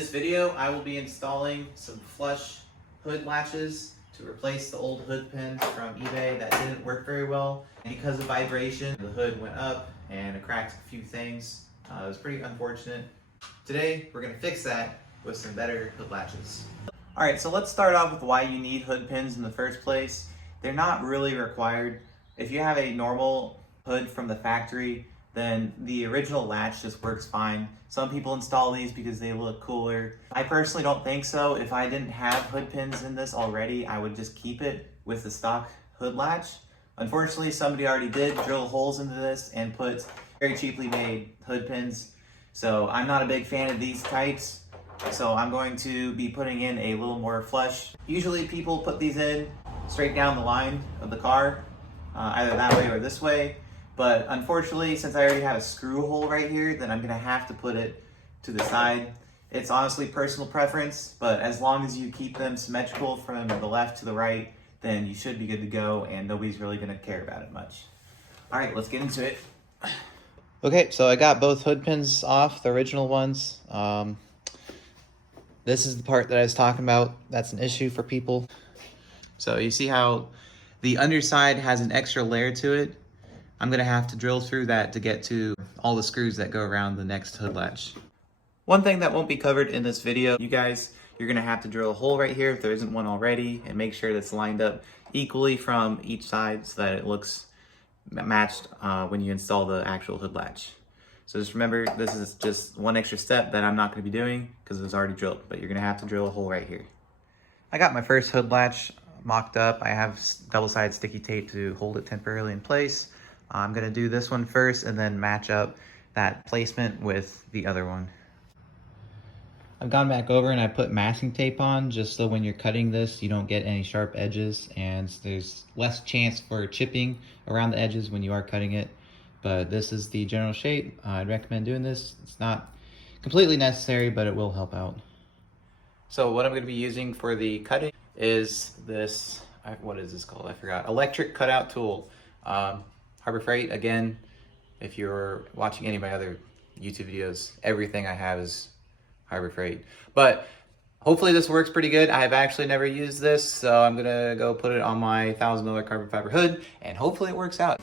this video, I will be installing some flush hood latches to replace the old hood pins from eBay that didn't work very well. And because of vibration, the hood went up and it cracked a few things. It was pretty unfortunate. Today, we're gonna fix that with some better hood latches. All right, so let's start off with why you need hood pins in the first place. They're not really required. If you have a normal hood from the factory, then the original latch just works fine. Some people install these because they look cooler. I personally don't think so. If I didn't have hood pins in this already, I would just keep it with the stock hood latch. Unfortunately, somebody already did drill holes into this and put very cheaply made hood pins. So I'm not a big fan of these types. So I'm going to be putting in a little more flush. Usually people put these in straight down the line of the car, either that way or this way. But unfortunately, since I already have a screw hole right here, then I'm gonna have to put it to the side. It's honestly personal preference, but as long as you keep them symmetrical from the left to the right, then you should be good to go and nobody's really gonna care about it much. All right, let's get into it. Okay, so I got both hood pins off, the original ones. This is the part that I was talking about. That's an issue for people. So you see how the underside has an extra layer to it? I'm gonna have to drill through that to get to all the screws that go around the next hood latch. One thing that won't be covered in this video, you're gonna have to drill a hole right here if there isn't one already, and make sure that's lined up equally from each side so that it looks matched when you install the actual hood latch. So just remember, this is just one extra step that I'm not gonna be doing because it was already drilled, but you're gonna have to drill a hole right here. I got my first hood latch mocked up. I have double-sided sticky tape to hold it temporarily in place. I'm gonna do this one first and then match up that placement with the other one. I've gone back over and I put masking tape on just so when you're cutting this, you don't get any sharp edges and there's less chance for chipping around the edges when you are cutting it. But this is the general shape. I'd recommend doing this. It's not completely necessary, but it will help out. So what I'm gonna be using for the cutting is this, what is this called? I forgot. Electric cutout tool. Harbor Freight, again, if you're watching any of my other YouTube videos, everything I have is Harbor Freight. But hopefully this works pretty good. I have actually never used this, so I'm gonna go put it on my 1,000 carbon fiber hood, and hopefully it works out.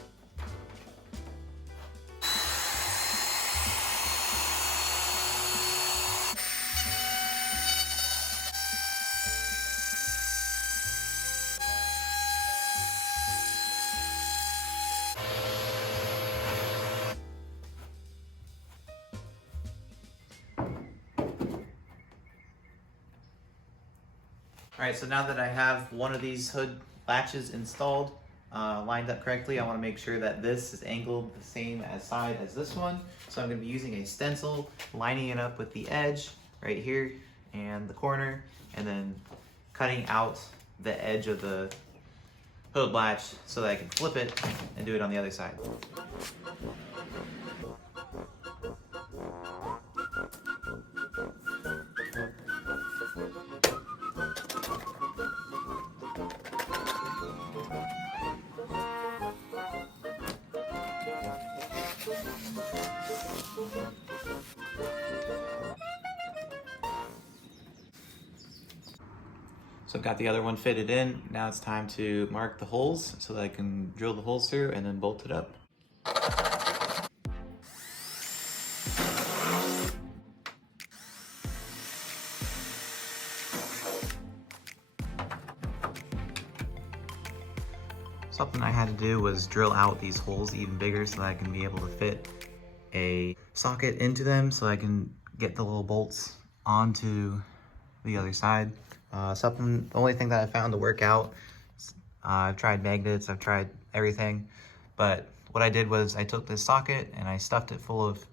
All right, so now that I have one of these hood latches installed, lined up correctly, I want to make sure that this is angled the same side as this one. So I'm going to be using a stencil, lining it up with the edge right here and the corner, and then cutting out the edge of the hood latch so that I can flip it and do it on the other side. So I've got the other one fitted in. Now it's time to mark the holes so that I can drill the holes through and then bolt it up. Something I had to do was drill out these holes even bigger so that I can be able to fit a socket into them so I can get the little bolts onto the other side. The only thing that I found to work out, I've tried magnets, I've tried everything, but what I did was I took this socket and I stuffed it full of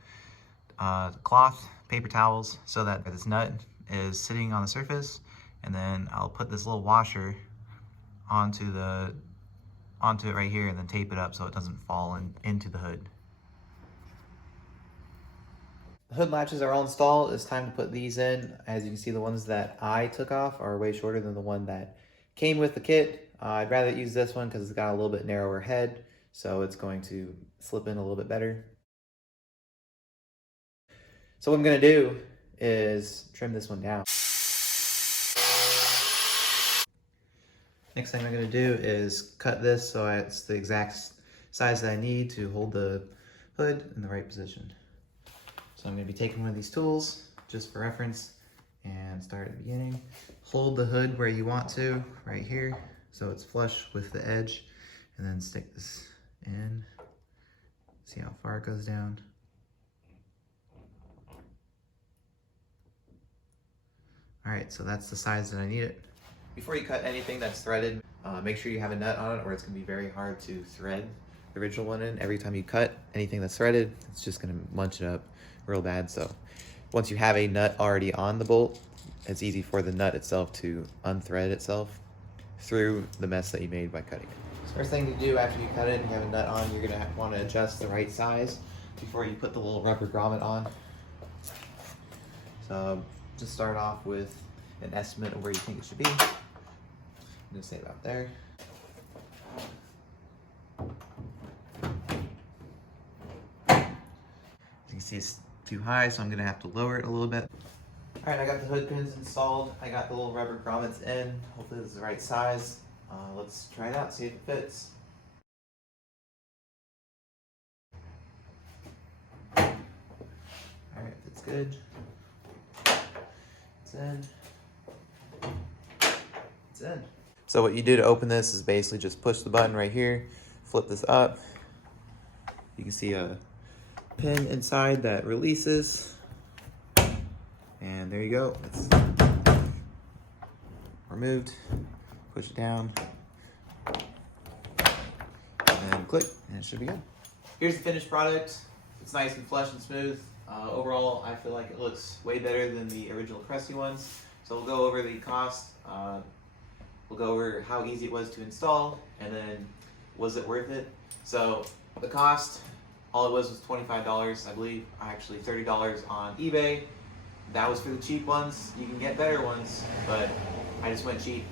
cloth, paper towels, so that this nut is sitting on the surface, and then I'll put this little washer onto it right here and then tape it up so it doesn't fall into the hood. The hood latches are all installed. It's time to put these in. As you can see, the ones that I took off are way shorter than the one that came with the kit. I'd rather use this one because it's got a little bit narrower head, so it's going to slip in a little bit better. So what I'm gonna do is trim this one down. Next thing I'm going to do is cut this so it's the exact size that I need to hold the hood in the right position. So I'm going to be taking one of these tools just for reference and start at the beginning. Hold the hood where you want to, right here, so it's flush with the edge, and then stick this in. See how far it goes down. All right, so that's the size that I need it. Before you cut anything that's threaded, make sure you have a nut on it or it's gonna be very hard to thread the original one in. Every time you cut anything that's threaded, it's just gonna munch it up real bad. So once you have a nut already on the bolt, it's easy for the nut itself to unthread itself through the mess that you made by cutting it. So first thing to do after you cut it and you have a nut on, you're gonna want to adjust the right size before you put the little rubber grommet on. So just start off with an estimate of where you think it should be. I'm gonna say about there. As you can see, it's too high, so I'm gonna have to lower it a little bit. All right, I got the hood pins installed. I got the little rubber grommets in. Hopefully this is the right size. Let's try it out, see if it fits. All right, that's good. It's in. It's in. So what you do to open this is basically just push the button right here, flip this up. You can see a pin inside that releases. And there you go. It's removed. Push it down. And then click, and it should be good. Here's the finished product. It's nice and flush and smooth. Overall, I feel like it looks way better than the original Cressy ones. So we'll go over the cost. We'll go over how easy it was to install, and then was it worth it? So the cost, all it was $25, I believe. Actually $30 on eBay. That was for the cheap ones. You can get better ones, but I just went cheap.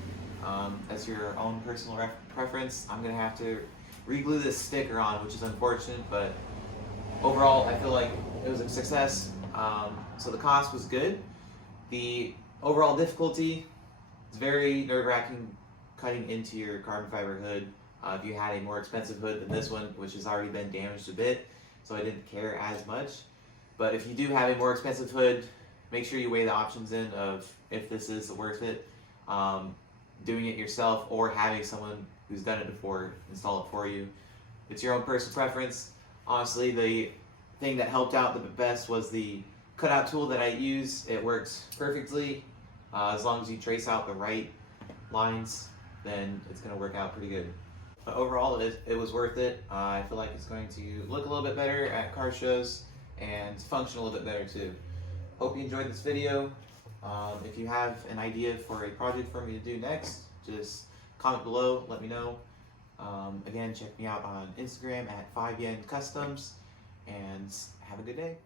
That's your own personal preference. I'm gonna have to re-glue this sticker on, which is unfortunate, but overall I feel like it was a success. So the cost was good. The overall difficulty is very nerve-wracking cutting into your carbon fiber hood. If you had a more expensive hood than this one, which has already been damaged a bit, so I didn't care as much. But if you do have a more expensive hood, make sure you weigh the options in of if this is worth it. Doing it yourself or having someone who's done it before install it for you. It's your own personal preference. Honestly, the thing that helped out the best was the cutout tool that I use. It works perfectly. As long as you trace out the right lines, then it's going to work out pretty good. But overall, it was worth it. I feel like it's going to look a little bit better at car shows and function a little bit better too. Hope you enjoyed this video. If you have an idea for a project for me to do next, just comment below, let me know. Again, check me out on Instagram at 5yen Customs, and have a good day.